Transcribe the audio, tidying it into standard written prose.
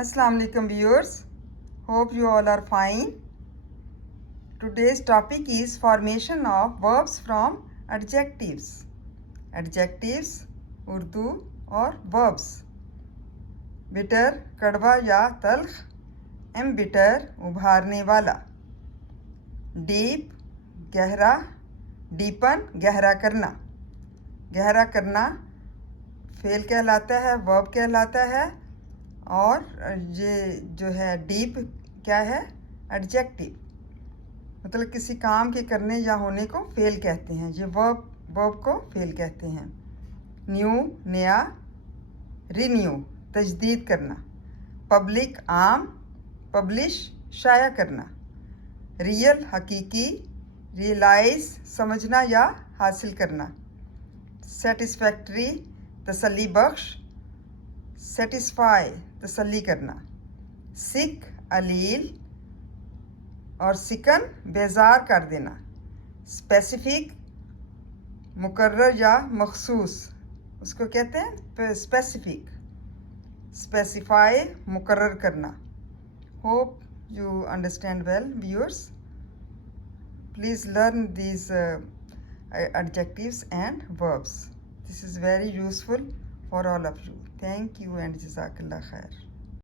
Assalamu alaikum viewers. Hope you all are fine. Today's topic is formation of verbs from adjectives. Adjectives, Urdu or verbs. Bitter, कड़वा या तल्ख. Embitter, उभारने वाला. Deep, गहरा. Deepen, गहरा करना. गहरा करना फेल कहलाता है, वर्ब कहलाता है. और ये जो है डीप क्या है, एडजेक्टिव. मतलब किसी काम के करने या होने को फेल कहते हैं. ये वर्ब को फेल कहते हैं. न्यू नया, रिन्यू तजदीद करना. पब्लिक आम, पब्लिश शाया करना. रियल हकीकी, रियलाइज समझना या हासिल करना. सेटिस्फैक्ट्री तसल्ली बख्श, सेटिस्फाई तसल्ली करना. सिक अलील और सिकन बेजार कर देना. स्पेसिफिक मुकर्रर या मखसूस, उसको कहते हैं स्पेसिफिक. स्पेसिफाई मुकर्रर करना. Hope you understand well, viewers. Please learn these adjectives and verbs. This is very useful for all of you. Thank you and Jazakallah khair.